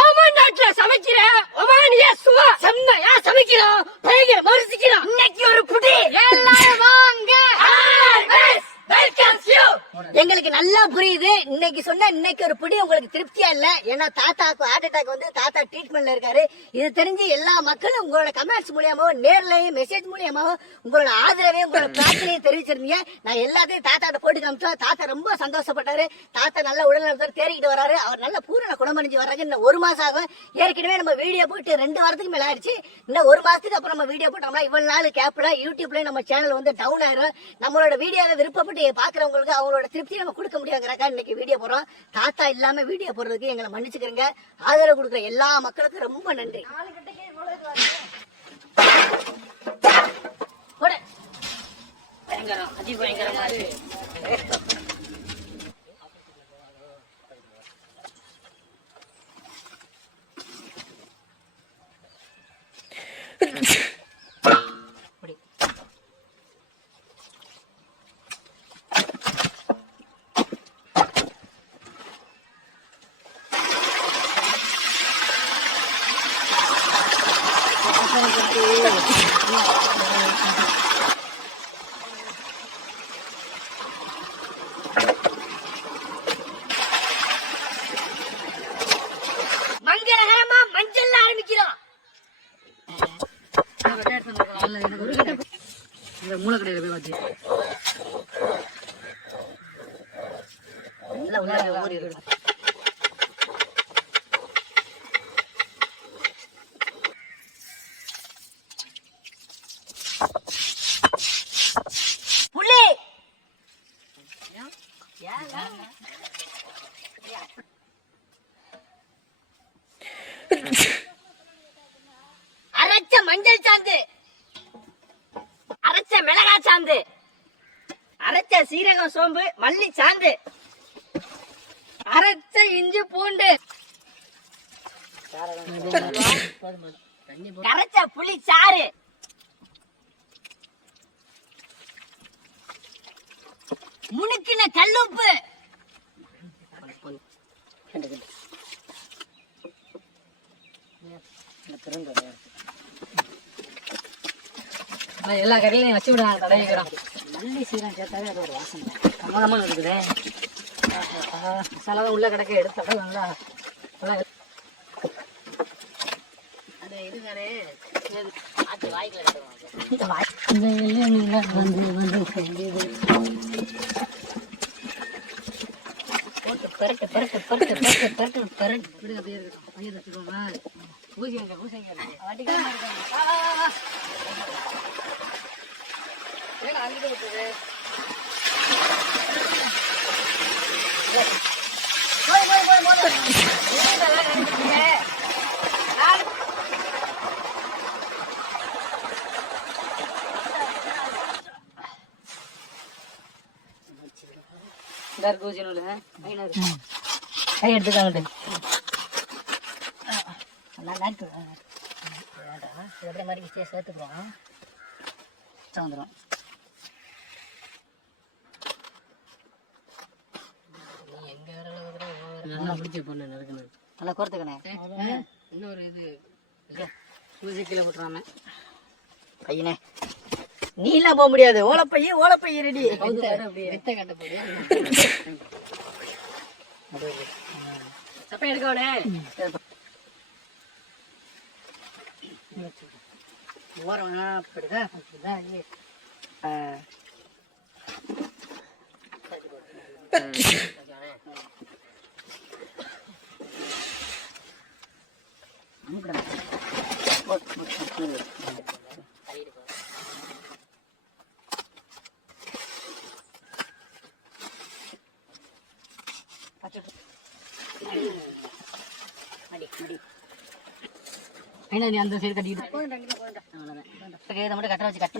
Oman நாட்டுல சமைக்கிற ஒமானிய சுவா செம்மையா சமைக்கிறோம். பயங்கர மறுசிக்கிறோம். இன்னைக்கு ஒரு புடி எல்லாரும் வாங்க. எங்களுக்கு நல்லா புரியுது. இன்னைக்கு சொன்ன இன்னைக்கு ஒரு புடி உங்களுக்கு திருப்தியா இல்ல. ஏன்னா தாத்தாக்கு ஹார்ட் அட்டாக் வந்து தாத்தா ட்ரீட்மெண்ட்ல இருக்காரு. இது தெரிஞ்சு எல்லா மக்களும் உங்களோட கமெண்ட்ஸ் மூலியமாவும் நேர்லயும் மெசேஜ் மூலியமாவும் உங்களோட ஆதரவையும் உங்களோட பிரார்த்தனையும் தெரிவிச்சிருந்தீங்க. நான் எல்லாத்தையும் தாத்தாட்ட போட்டு காமிச்சோம். தாத்தா ரொம்ப சந்தோஷப்பட்டாரு. தாத்தா நல்ல உடல்நலத்தோட தேறிக்கிட்டு வராரு. அவர் நல்ல பூரண குணமடைஞ்சு வர்றாங்க. இன்னும் 1 மாசம் ஆகும். ஏற்கனவே நம்ம வீடியோ போட்டு 2 வாரத்துக்கு மேல ஆயிடுச்சு. இன்னும் 1 மாசத்துக்கு அப்புறம் நம்ம வீடியோ போட்டோம்னா இவ்வளவு நாள் கேப்ல யூடியூப்ல நம்ம சேனல் வந்து டவுன் ஆயிரும். நம்மளோட வீடியோவை விருப்பப்பட்டு பாக்குறவங்களுக்கு அவங்களோட திருப்தியை நம்ம கொடுக்க முடியாங்கிறக்கா இன்னைக்கு வீடியோ போடுறோம். தாத்தா இல்லாம வீடியோ போடுறதுக்கு எங்களை மன்னிச்சுக்கிறீங்க. ஆதரவு கொடுக்குற எல்லா மக்களுக்கும் ரொம்ப நன்றி. பயங்கரம் அதி பயங்கரமா இருக்கு. மங்களகரமா மஞ்சள் ஆரம்பிக்கிறோம். மூலக்கடையில போய் வச்சு புள்ளி அரைச்ச மஞ்சள் சாந்து, அரைச்ச மிளகாய் சாந்து, அரைச்ச சீரகம் சோம்பு மல்லி சாந்து, அரைச்ச இஞ்சி பூண்டு, அரைச்ச புளி சாறு, முனுக்கின கல்லுப்பு, எல்லா கடையிலையும் வச்சு விடுவாங்க. தடவிக்கிறோம். நல்லி சீரம் சேர்த்தாவே அது ஒரு வாசனை கமலமாக இருக்குது. மசாலாவும் உள்ள கிடக்க எடுத்தாலும் நல்லா அந்த இதுதானே ஆட்டு வாய்க்குள்ள கட்டுவாங்க. போட்டு பெரட்டு பெரட்டு பெரட்டு பெரட்டு பெரட்டு பெரட்டு விடுங்க. அப்படியே இருக்கட்டும். பையன் தச்சுக்கோங்க. ஊசிங்க ஊசிங்க அங்கிட்டு விட்டுது. ஊசி நூல் கை எடுத்துக்காங்கட்டு அப்படியே மாதிரி சேர்த்துக்குறோம். வந்துடும். நல்லா பிடிச்சி பொண்ணு நடக்கணும். நல்லா கோர்த்துக்கணே. இன்னொரு இது ஊசி கீழே போட்டுறாம பையனே நீ எல்லாம் போக முடியாது. ஓலப்பைய ரெடி. வித்த கட்ட போடியா சப்பை எடுக்கோடே. ஓரம் அப்படிதான் அப்படிதான். நீ அந்த சைடு கட்டிக்கிட்டு மட்டும் கட்ட வச்சு கட்டி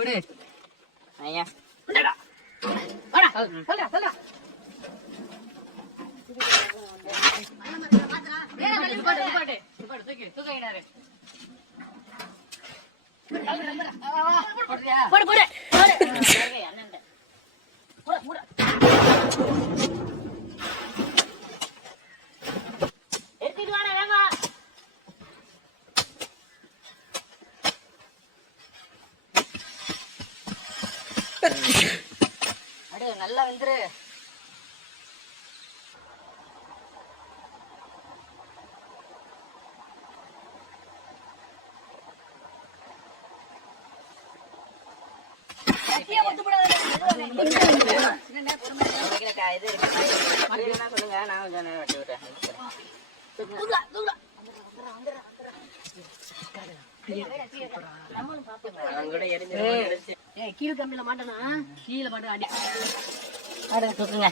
விடு. ஐயா போடு அப்படியே நல்லா வந்துரு. சொல்லுங்க, நான் கொஞ்சம் நேரம் வெட்டி விட்டேன். கீழ் கம்பியில மாட்டனா கீழே மாட்ட அடி தூக்குங்க.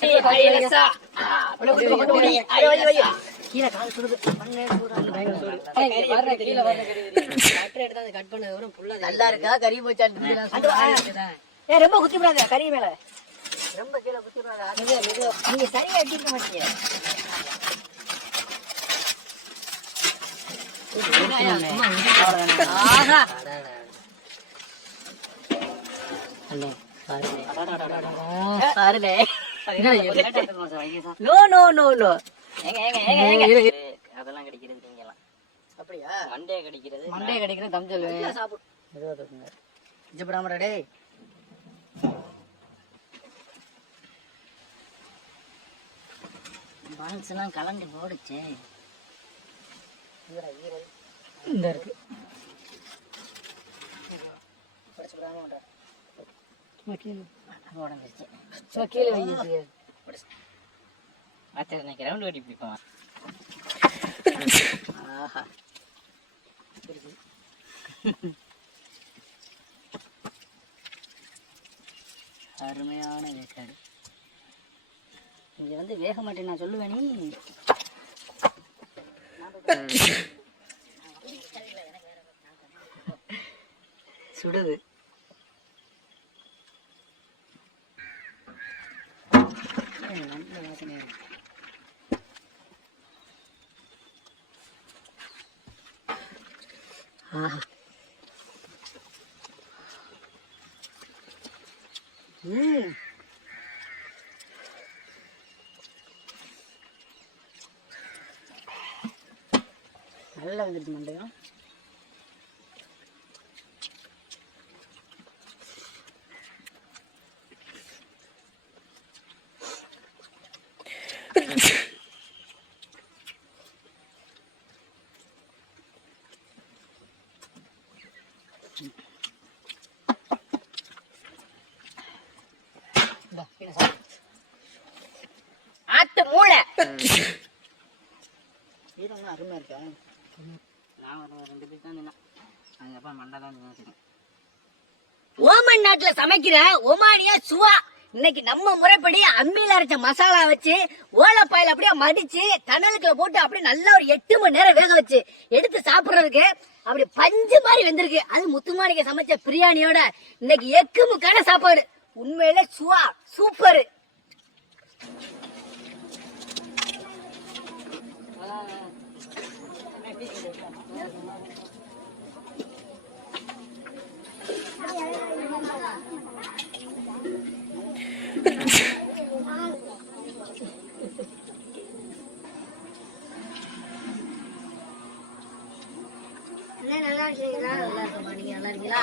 கீழே கால் சுடுது. கட் பண்ண நல்லா இருக்கா கறி போச்சா? ரொம்ப குத்தி விடாத கறி மேல, ரொம்ப கீழே குத்தி விடாத. நீங்க சரியா அடிக்க மாட்டீங்க. அதெல்லாம் கிடைக்கிறது நீங்கலாம். அப்படியா? மண்டே கிடைக்கிறது, மண்டே கிடைக்கிறது. தமிழ் டே பால்ஸ் எல்லாம் கலந்து போடுச்சு. இந்த இருக்கு கீழே வைக்கிறது. இன்னைக்கு ரவுண்ட் கட்டி பிடிப்போம். அருமையான வேக்காடு. இங்க வந்து வேக மாட்டேன் நான் சொல்லுவேன். நீ சுடுது. நல்ல வாசனையா இருக்கு. ஆஹா. நல்லா வந்துருச்சு மண்டையும். ஆட்டு மூளை இதெல்லாம் அருமையா இருக்கா? நான் ஒரு 2 பேர் தான் நின்னேன். அதுக்கப்புறம் மண்டை தான் நினைச்சிருக்கேன். ஓமன் நாட்டுல சமைக்கிற ஒமானியா சுவா இன்னைக்கு நம்ம முறைப்படி அம்மியில அரைச்ச மசாலா வச்சு ஓலப்பாயில அப்படியே மடிச்சு தணலுக்குள்ள போட்டு அப்படியே நல்லா ஒரு 8 மணி நேரம் வேக வச்சு எடுத்து சாப்பிடுறதுக்கு அப்படி பஞ்சு மாதிரி வெந்திருக்கு. அது முத்துமானிக்கு சமைச்ச பிரியாணியோட இன்னைக்கு எக்கு முக்கான சாப்பாடு. உண்மையில சுவா சூப்பர். நல்லா இருக்கீங்களா? நல்லா இருக்கமா. நீங்க நல்லா இருக்கீங்களா?